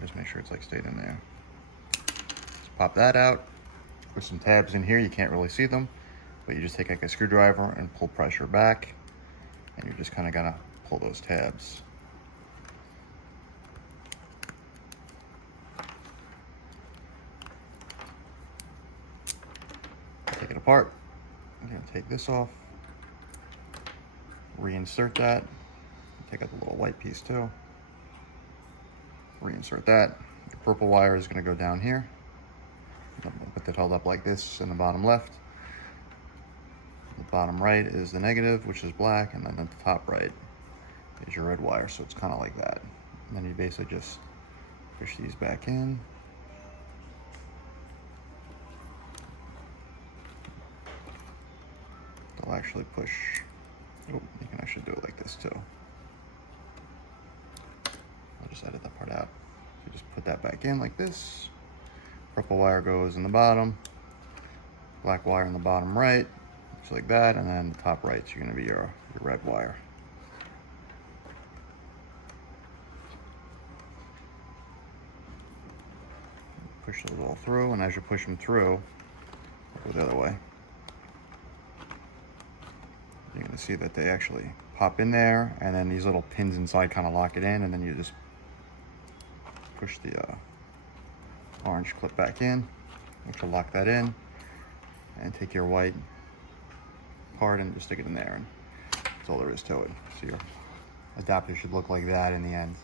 just make sure it's like stayed in there. Just pop that out. With some tabs in here, you can't really see them, but you just take like a screwdriver and pull pressure back, and you're just kind of gonna pull those tabs. Take it apart. I'm gonna take this off, reinsert that, take out the little white piece too, reinsert that. The purple wire is gonna go down here. I'm gonna put that held up like this in the bottom left. The bottom right is the negative, which is black, and then at the top right is your red wire, so it's kind of like that. And then you basically just push these back in. They'll actually push, oh, you can actually do it like this too. I'll just edit that part out. You just put that back in like this. Purple wire goes in the bottom, black wire in the bottom right, just like that, and then the top right's going to be your red wire. Push those all through, and as you push them through, go the other way. You're going to see that they actually pop in there, and then these little pins inside kind of lock it in, and then you just push the orange clip back in, which will lock that in, and take your white part and just stick it in there, and that's all there is to it. So your adapter should look like that in the end.